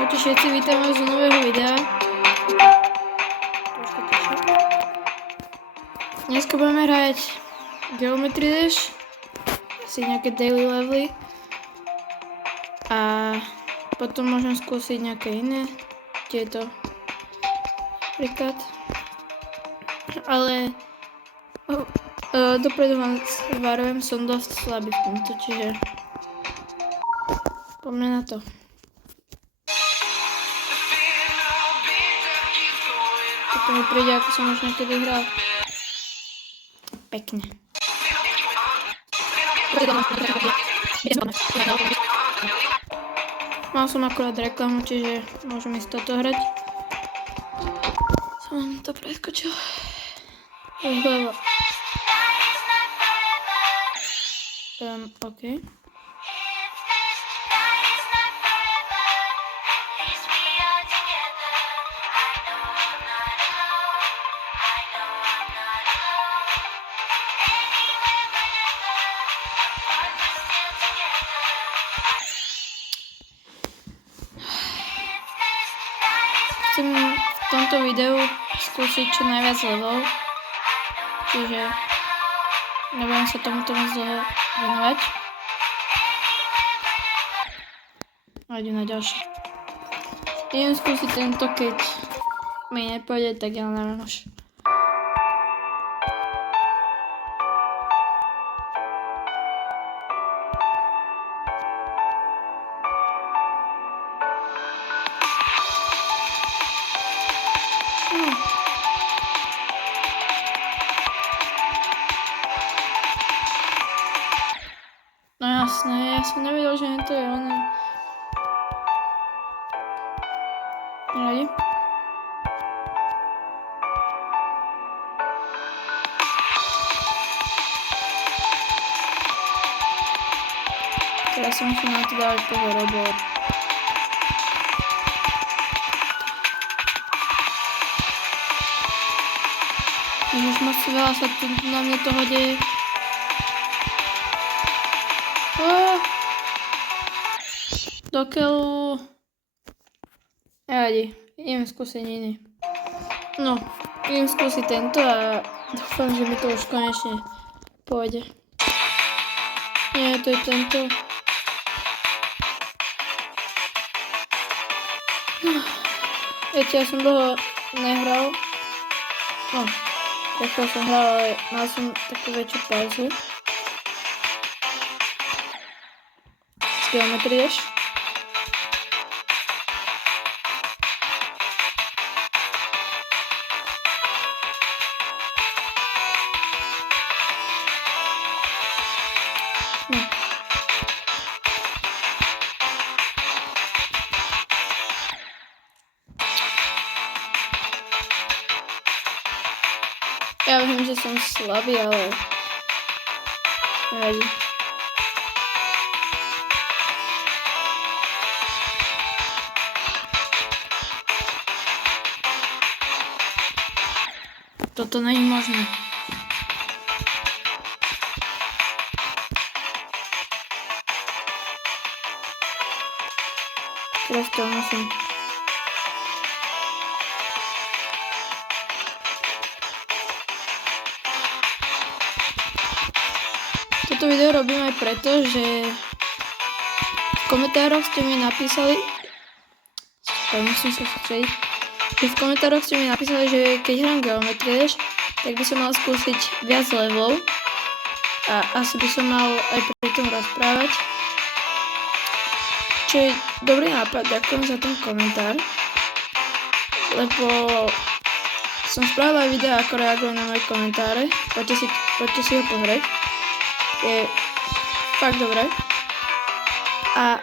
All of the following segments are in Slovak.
Čaute všetci, vítam vás z nového videa. Dneska budeme hrať Geometry Dash, asi nejaké daily levely a potom môžem skúsiť nejaké iné, tieto príklad. Ale dopredu vám varujem, som dosť slabý v tomto, čiže poďme na to. Toto mi príde, ako som už niekedy hral. Pekne. Mal som akurát reklamu, čiže môžem ísť toto hrať. Som to preskočil. Zľava. OK. Chcem v tomto videu skúsiť čo najviac levelov, čiže nebudem sa tomuto moc dlho venovať. A idem na ďalšie. Idem skúsiť tento, keď mi nepôjde, tak ja neviem už. No jasné, ja som nevedel, že to je ono. Nevadí. Teraz som musel na to dávať pozor, lebo už moc veľa sa tu na mne toho deje. Dokiaľ... Nevadí, idem skúsiť iný. No, idem skúsiť tento a dúfam, že mi to už konečne pôjde. Nie, to je tento. Viete, ja som dlho nehral. No, prečo som hral, ale mal som takú väčšiu pauzu. Z Geometry Dash. No. Ja viem, že som slabý, ale nevadí. Toto není možné. Teraz to musím. Toto video robím aj preto, že v komentároch ste mi napísali, musím sa sústrediť, že v komentároch ste mi napísali, že keď hrám Geometry Dash, tak by som mal skúsiť viac levelov a asi by som mal aj pri tom rozprávať. Čo je dobrý nápad, ďakujem za ten komentár, lebo som spravila aj video, ako reagujem na moje komentáre, poďte si ho pozrieť, je fakt dobré a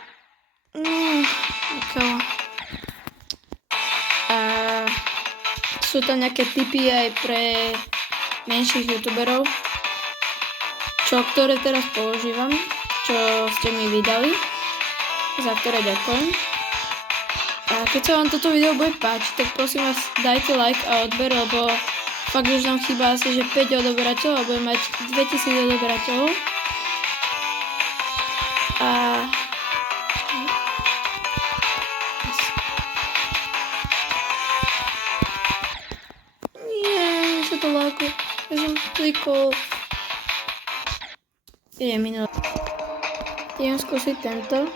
sú tam nejaké tipy aj pre menších youtuberov, ktoré teraz používam, čo ste mi vydali, za ktoré ďakujem. A keď sa vám toto video bude páčiť, tak prosím vás dajte like a odber, lebo fakt už nám chýba asi že 5 odoberateľov a budem mať 2000 odoberateľov. A to laguje. Ja som klikol. Idem skúsiť tento,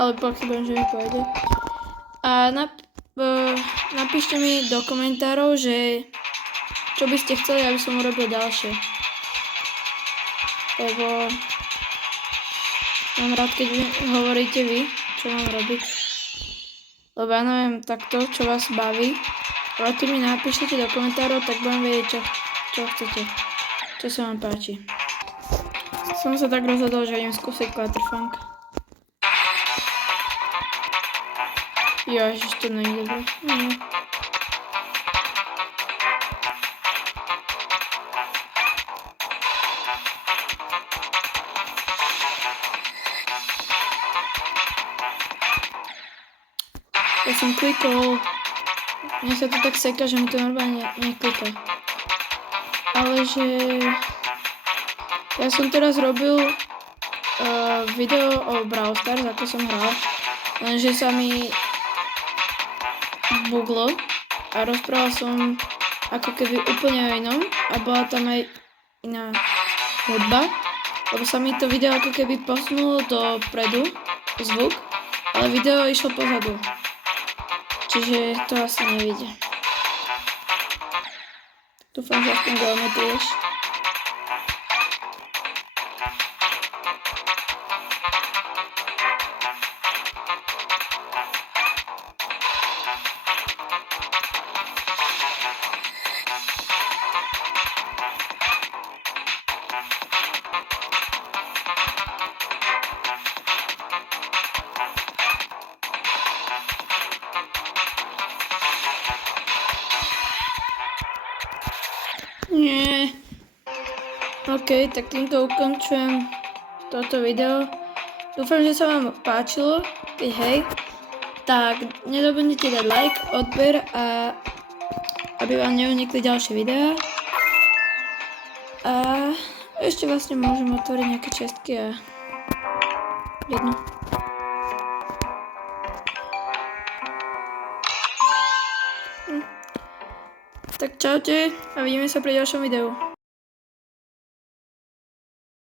ale pochybujem, že mi pôjde. A napíšte mi do komentárov, že čo by ste chceli, aby som urobil ďalšie. Lebo mám rád, keď hovoríte vy, čo mám robiť. Lebo ja neviem takto, čo vás baví. Ale keď mi napíšete do komentárov, tak budem vedieť, čo chcete. Čo sa vám páči. Som sa tak rozhodol, že idem skúsiť Clutterfunk. Ježiš, to není dobré. Nie. Ja som klikol. Mne sa to tak seka, že mi to normálne nekliká. Ale že... Ja som teraz robil video o Brawl Stars, ako som hral. Lenže sa mi buglo a rozprával som ako keby úplne o inom a bola tam aj iná hudba. Lebo sa mi to video ako keby posunulo dopredu, zvuk, ale video išlo pozadu. Čiže to asi nevidie. Dúfam, že aspoň geometrieš. Nie. OK, tak týmto ukončujem toto video. Dúfam, že sa vám páčilo. Keď hej, tak nezabudnite dať like, odber a aby vám neunikli ďalšie videá. A ešte vlastne môžem otvoriť nejaké čestky a jednu. Tak čaute a vidíme sa pri ďalšom videu.